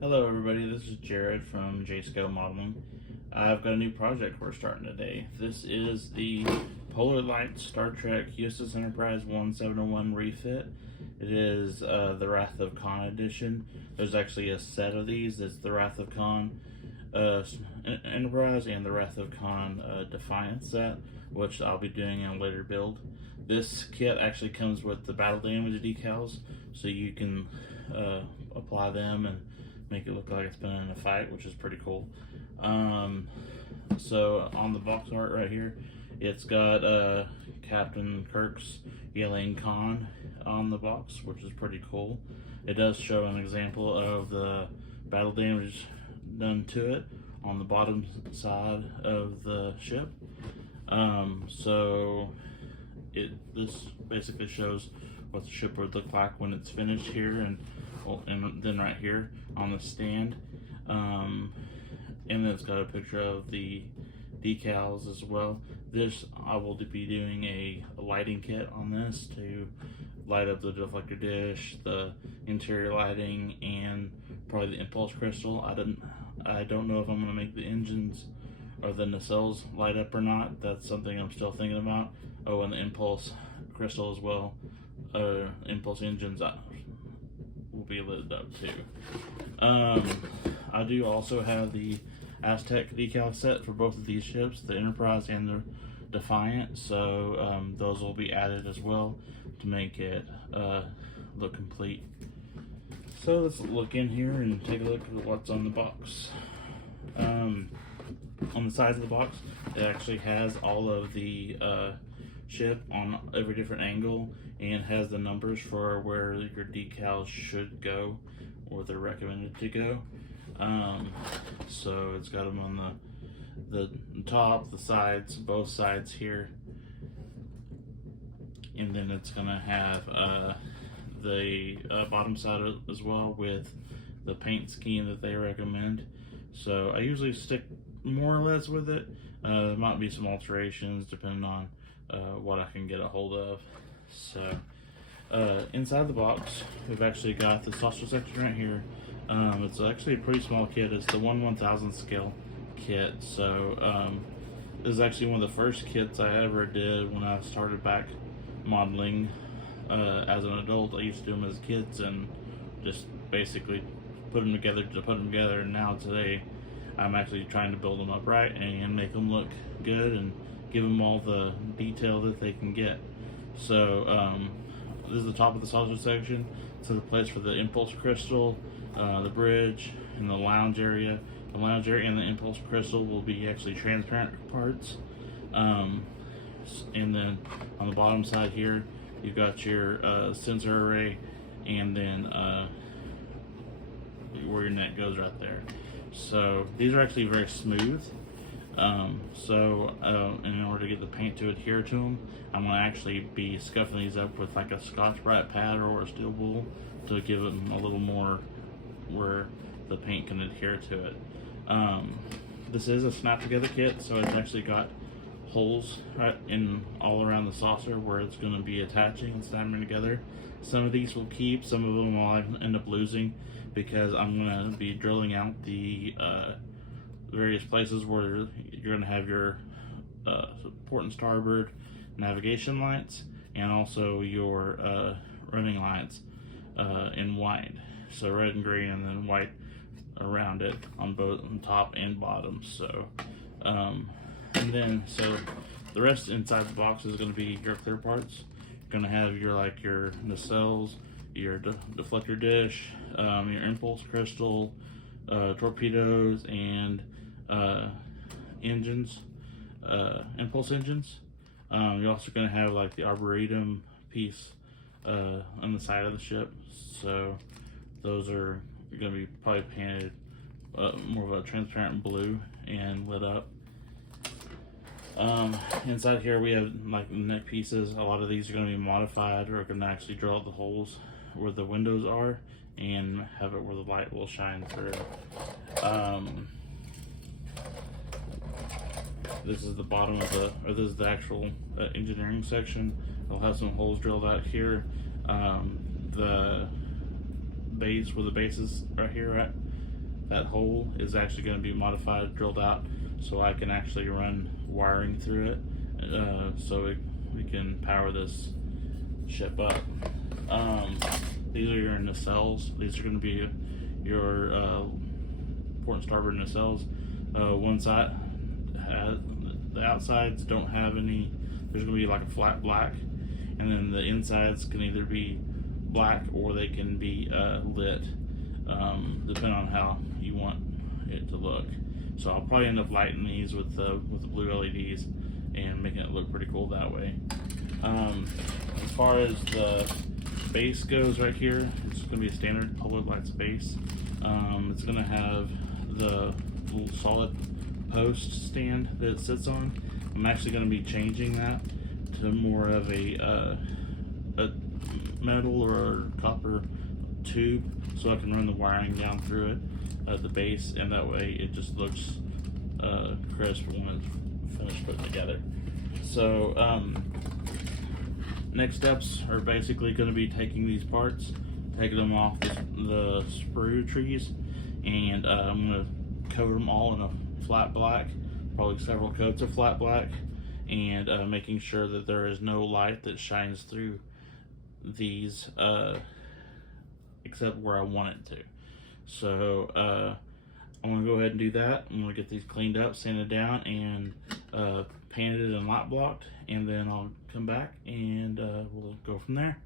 Hello everybody, this is Jared from JSCO Modeling. I've got a new project we're starting today. This is the Polar Light Star Trek USS Enterprise 1701 refit. It is the Wrath of Khan edition. There's actually a set of these. It's the Wrath of Khan Enterprise and the Wrath of Khan Defiance set, which I'll be doing in a later build. This kit actually comes with the battle damage decals, so you can apply them and make it look like it's been in a fight, which is pretty cool. So on the box art right here, it's got Captain Kirk's yelling Khan on the box, which is pretty cool. It does show an example of the battle damage done to it on the bottom side of the ship. This basically shows what the ship would look like when it's finished here, and then right here on the stand, and then it's got a picture of the decals as well. I will be doing a lighting kit on this to light up the deflector dish, the interior lighting, and probably the impulse crystal. I don't know if I'm going to make the engines or the nacelles light up or not. That's something I'm still thinking about. Oh, and the impulse crystal as well. Impulse engines will be lit up too. I do also have the Aztec decal set for both of these ships, the Enterprise and the Defiant, so those will be added as well to make it look complete. So let's look in here and take a look at what's on the box. On the sides of the box, it actually has all of the ship on every different angle, and has the numbers for where your decals should go, or they're recommended to go. So it's got them on the top, the sides, both sides here, and then it's gonna have the bottom side as well with the paint scheme that they recommend. So I usually stick more or less with it. There might be some alterations depending on what I can get a hold of. So inside the box, we've actually got the saucer section right here. It's actually a pretty small kit. It's the 1/1000 scale kit. So this is actually one of the first kits I ever did when I started back modeling as an adult. I used to do them as kids and just basically put them together to put them together. And now today, I'm actually trying to build them up right and make them look good and give them all the detail that they can get. So this is the top of the saucer section. It's the place for the impulse crystal, the bridge, and the lounge area. The lounge area and the impulse crystal will be actually transparent parts. And then on the bottom side here, you've got your sensor array, and then where your net goes right there. So these are actually very smooth. In order to get the paint to adhere to them, I'm going to actually be scuffing these up with like a Scotch-Brite pad or a steel wool to give them a little more where the paint can adhere to it. This is a snap together kit, so it's actually got holes right in all around the saucer where it's going to be attaching and snapping together. Some of these will keep, some of them I'll end up losing, because I'm going to be drilling out the various places where you're going to have your port and starboard navigation lights, and also your running lights in white. So red and green, and then white around it on both on top and bottom. So and then the rest inside the box is going to be your clear parts. You're going to have your nacelles, your deflector dish, your impulse crystal, torpedoes, and engines, impulse engines. You're also going to have like the arboretum piece on the side of the ship. So those are going to be probably painted more of a transparent blue and lit up. Inside here we have like neck pieces. A lot of these are going to be modified, or going to actually drill out the holes where the windows are and have it where the light will shine through. This is the bottom of this is the actual engineering section. I'll have some holes drilled out here. The base, where the base is right here at, that hole is actually going to be modified, drilled out, so I can actually run wiring through it, so we can power this ship up. These are your nacelles. These are going to be your port and starboard nacelles. One side, the outsides don't have any. There's going to be like a flat black, and then the insides can either be black or they can be lit, depending on how you want it to look. So I'll probably end up lighting these with the blue LEDs and making it look pretty cool that way. As far as the base goes, right here, it's going to be a standard Public Lights base. It's going to have the little solid post stand that it sits on. I'm actually going to be changing that to more of a metal or copper tube, so I can run the wiring down through it at the base, and that way it just looks crisp when it's finished putting together. So next steps are basically going to be taking these parts, taking them off the sprue trees, and I'm going to coat them all in a flat black, probably several coats of flat black, and making sure that there is no light that shines through these except where I want it to. So I'm going to go ahead and do that. I'm going to get these cleaned up, sanded down, and painted and light blocked, and then I'll come back and we'll go from there.